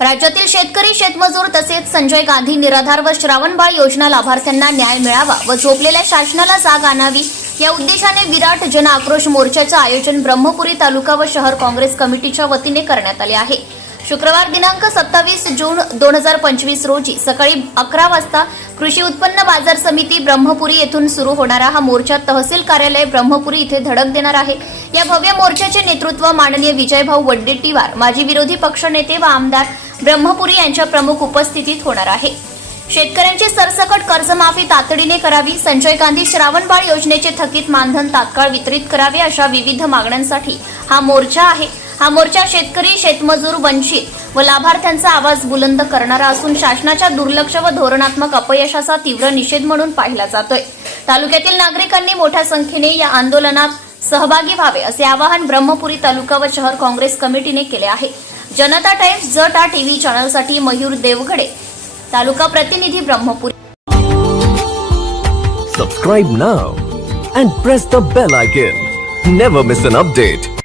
राज्यातील शेतकरी शेतमजूर तसेच संजय गांधी निराधार व श्रावणबाळ योजना लाभार्थ्यांना न्याय मिळावा व झोपलेल्या शासनाला जाग आणावी या उद्देशाने विराट जन आक्रोश मोर्चाचं आयोजन ब्रह्मपुरी तालुका व शहर काँग्रेस कमिटीच्या वतीने करण्यात आले आहे. शुक्रवार दिनांक सत्तावीस जून दोन हजार पंचवीस रोजी सकाळी अकरा वाजता कृषी उत्पन्न बाजार समिती ब्रह्मपुरी येथून सुरू होणारा हा मोर्चा तहसील कार्यालय ब्रह्मपुरी इथे धडक देणार आहे. या भव्य मोर्चाचे नेतृत्व माननीय विजयभाऊ वड्डेट्टीवार माजी विरोधी पक्षनेते व आमदार ब्रह्मपुरी यांच्या प्रमुख उपस्थितीत होणार आहे. शेतकऱ्यांची सरसकट कर्जमाफी तातडीने करावी संजय गांधी श्रावणबाळ योजनेचे थकीत मानधन तात्काळ वितरित करावे अशा विविध मागण्यांसाठी हा मोर्चा आहे. हा मोर्चा शेतकरी शेतमजूर वंचित व लाभार्थ्यांचा आवाज बुलंद करणारा असून शासनाच्या दुर्लक्ष व धोरणात्मक अपयशाचा तीव्र निषेध म्हणून पाहिला जातोय. तालुक्यातील नागरिकांनी मोठ्या संख्येने या आंदोलनात सहभागी व्हावे असे आवाहन ब्रह्मपुरी तालुका व शहर काँग्रेस कमिटीने केले आहे. जनता टाइम्स जटा टीवी चैनल साथ मयूर देवगड़े तालुका प्रतिनिधि Brahmapuri. Subscribe now and press the bell icon never miss an update